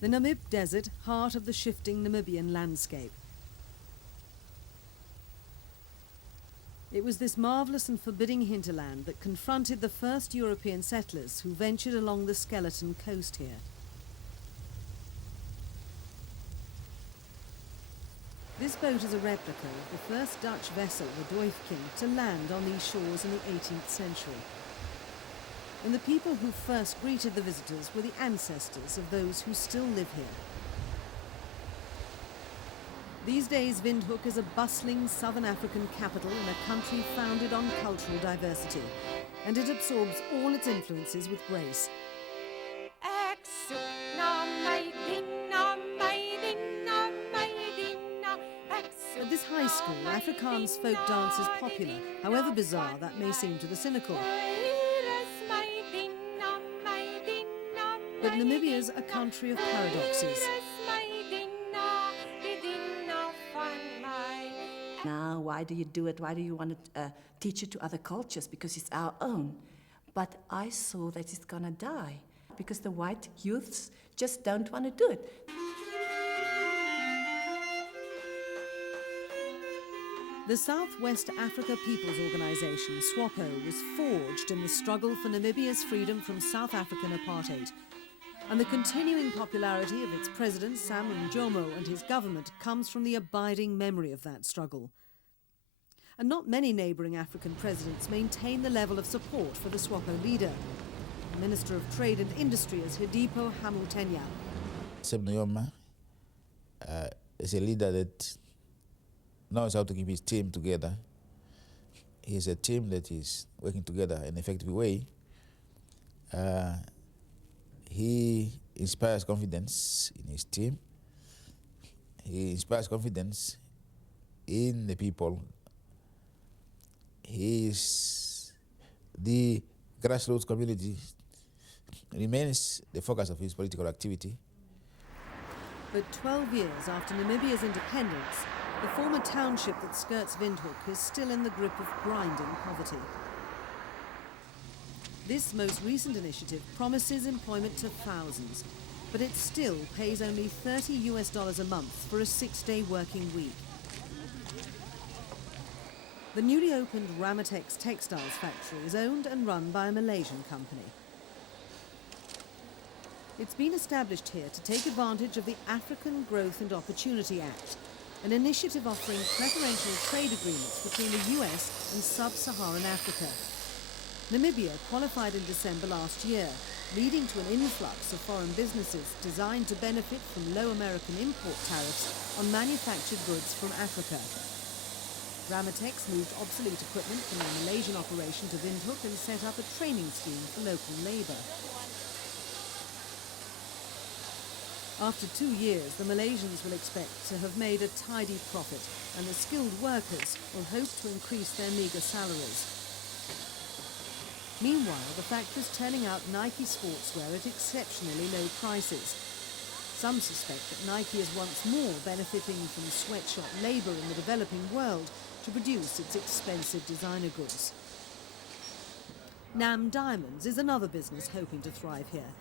The Namib Desert, heart of the shifting Namibian landscape. It was this marvellous and forbidding hinterland that confronted the first European settlers who ventured along the skeleton coast here. This boat is a replica of the first Dutch vessel, the Windhoek, to land on these shores in the 18th century. And the people who first greeted the visitors were the ancestors of those who still live here. These days, Windhoek is a bustling southern African capital in a country founded on cultural diversity, and it absorbs all its influences with grace. At this high school, Afrikaans folk dance is popular, however bizarre that may seem to the cynical. But Namibia's a country of paradoxes. Now, why do you do it? Why do you want to teach it to other cultures? Because it's our own. But I saw that it's gonna die because the white youths just don't want to do it. The Southwest Africa People's Organisation, SWAPO, was forged in the struggle for Namibia's freedom from South African apartheid. And the continuing popularity of its president, Sam Njomo, and his government comes from the abiding memory of that struggle. And not many neighbouring African presidents maintain the level of support for the SWAPO leader. The Minister of Trade and Industry is Hidipo Hamutenya. Sam Njomo is a leader that knows how to keep his team together. He is a team that is working together in an effective way. He inspires confidence in his team. He inspires confidence in the people. The grassroots community remains the focus of his political activity. But 12 years after Namibia's independence, the former township that skirts Windhoek is still in the grip of grinding poverty. This most recent initiative promises employment to thousands, but it still pays only $30 a month for a 6-day working week. The newly opened Ramatex Textiles factory is owned and run by a Malaysian company. It's been established here to take advantage of the African Growth and Opportunity Act, an initiative offering preferential trade agreements between the US and sub-Saharan Africa. Namibia qualified in December last year, leading to an influx of foreign businesses designed to benefit from low American import tariffs on manufactured goods from Africa. Ramatex moved obsolete equipment from their Malaysian operation to Windhoek and set up a training scheme for local labour. After 2 years, the Malaysians will expect to have made a tidy profit, and the skilled workers will hope to increase their meagre salaries. Meanwhile, the factory's turning out Nike sportswear at exceptionally low prices. Some suspect that Nike is once more benefiting from sweatshop labour in the developing world to produce its expensive designer goods. Nam Diamonds is another business hoping to thrive here.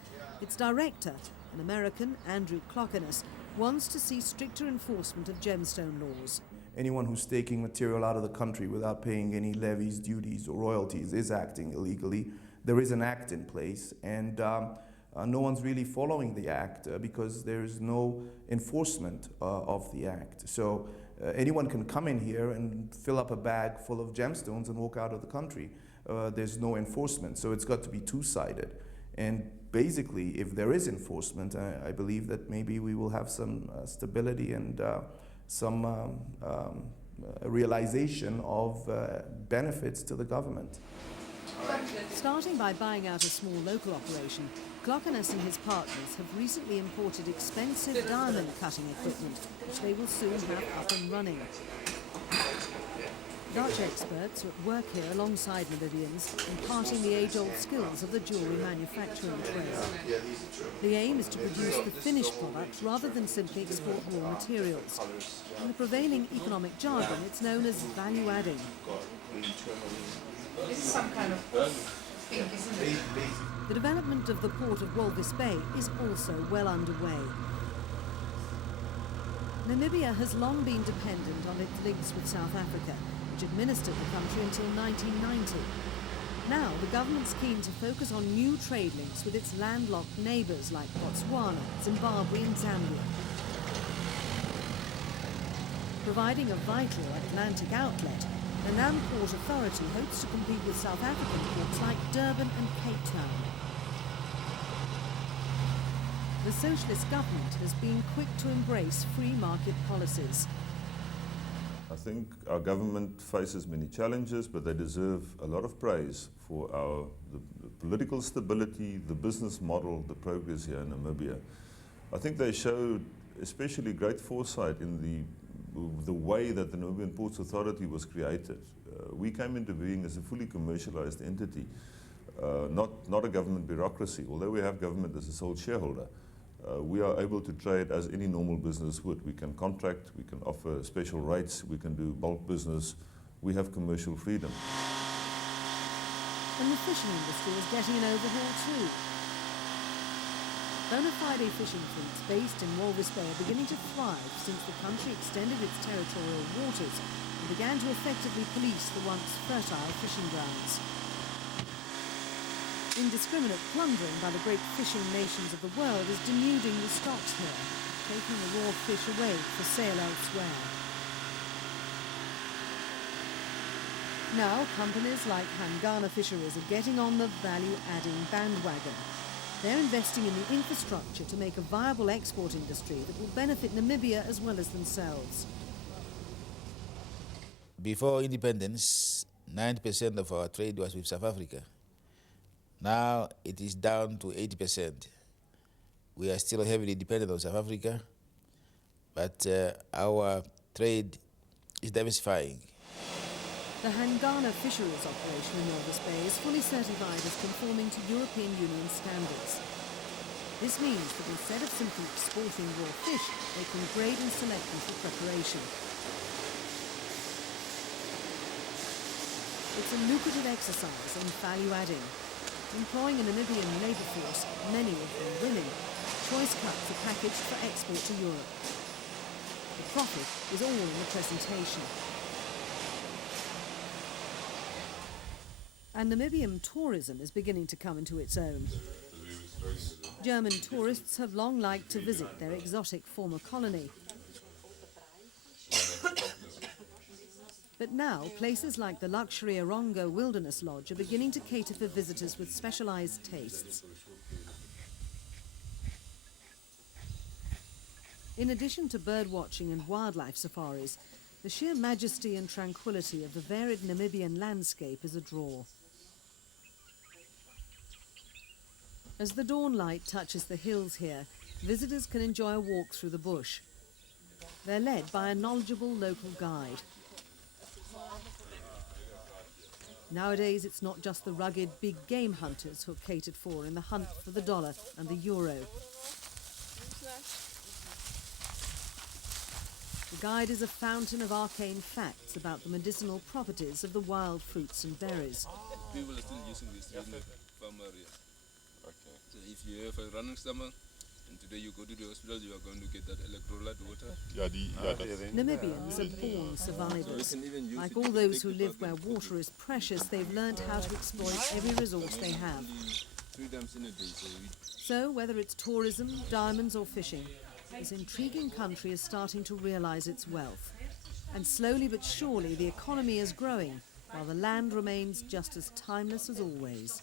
Its director, an American, Andrew Clocanas, wants to see stricter enforcement of gemstone laws. Anyone who's taking material out of the country without paying any levies, duties, or royalties is acting illegally. There is an act in place, and no one's really following the act because there is no enforcement of the act. So anyone can come in here and fill up a bag full of gemstones and walk out of the country. There's no enforcement, so it's got to be two-sided. And basically, if there is enforcement, I believe that maybe we will have some stability and some realization of benefits to the government. Starting by buying out a small local operation, Clocanas and his partners have recently imported expensive diamond cutting equipment, which they will soon have up and running. Dutch experts are at work here alongside Namibians, imparting the age-old skills of the jewellery manufacturing trade. The aim is to produce the finished product rather than simply export raw materials. In the prevailing economic jargon, it's known as value-adding. This is some kind of thing, isn't it? The development of the port of Walvis Bay is also well underway. Namibia has long been dependent on its links with South Africa, which administered the country until 1990. Now, the government's keen to focus on new trade links with its landlocked neighbours like Botswana, Zimbabwe and Zambia. Providing a vital Atlantic outlet, the Namibian Ports Authority hopes to compete with South African ports like Durban and Cape Town. The socialist government has been quick to embrace free market policies. I think our government faces many challenges, but they deserve a lot of praise for the political stability, the business model, the progress here in Namibia. I think they showed especially great foresight in the way that the Namibian Ports Authority was created. We came into being as a fully commercialized entity, not a government bureaucracy. Although we have government as a sole shareholder, we are able to trade as any normal business would. We can contract, we can offer special rates, we can do bulk business, we have commercial freedom. And the fishing industry is getting an overhaul too. Bona fide fishing fleets based in Walvis Bay are beginning to thrive since the country extended its territorial waters and began to effectively police the once fertile fishing grounds. Indiscriminate plundering by the great fishing nations of the world is denuding the stocks here, taking the raw fish away for sale elsewhere. Now, companies like Hangana Fisheries are getting on the value-adding bandwagon. They're investing in the infrastructure to make a viable export industry that will benefit Namibia as well as themselves. Before independence, 90% of our trade was with South Africa. Now it is down to 80%. We are still heavily dependent on South Africa, but our trade is diversifying. The Hangana Fisheries operation in Walvis Bay is fully certified as conforming to European Union standards. This means that instead of simply exporting raw fish, they can grade and select them for preparation. It's a lucrative exercise in value-adding. Employing a Namibian labour force, many of them women, choice cuts are packaged for export to Europe. The profit is all in the presentation. And Namibian tourism is beginning to come into its own. German tourists have long liked to visit their exotic former colony. But now, places like the luxury Erongo Wilderness Lodge are beginning to cater for visitors with specialised tastes. In addition to bird watching and wildlife safaris, the sheer majesty and tranquility of the varied Namibian landscape is a draw. As the dawn light touches the hills here, visitors can enjoy a walk through the bush. They're led by a knowledgeable local guide. Nowadays, it's not just the rugged big game hunters who are catered for in the hunt for the dollar and the euro. The guide is a fountain of arcane facts about the medicinal properties of the wild fruits and berries. People are still using this in the farm areas. Okay. So if you have a running stomach, and today you go to the hospital, you are going to get that electrolyte water. Namibians are born survivors. Like all those who live where water is precious, they've learned how to exploit every resource they have. 3 times in a day. So whether it's tourism, diamonds or fishing, this intriguing country is starting to realise its wealth. And slowly but surely the economy is growing, while the land remains just as timeless as always.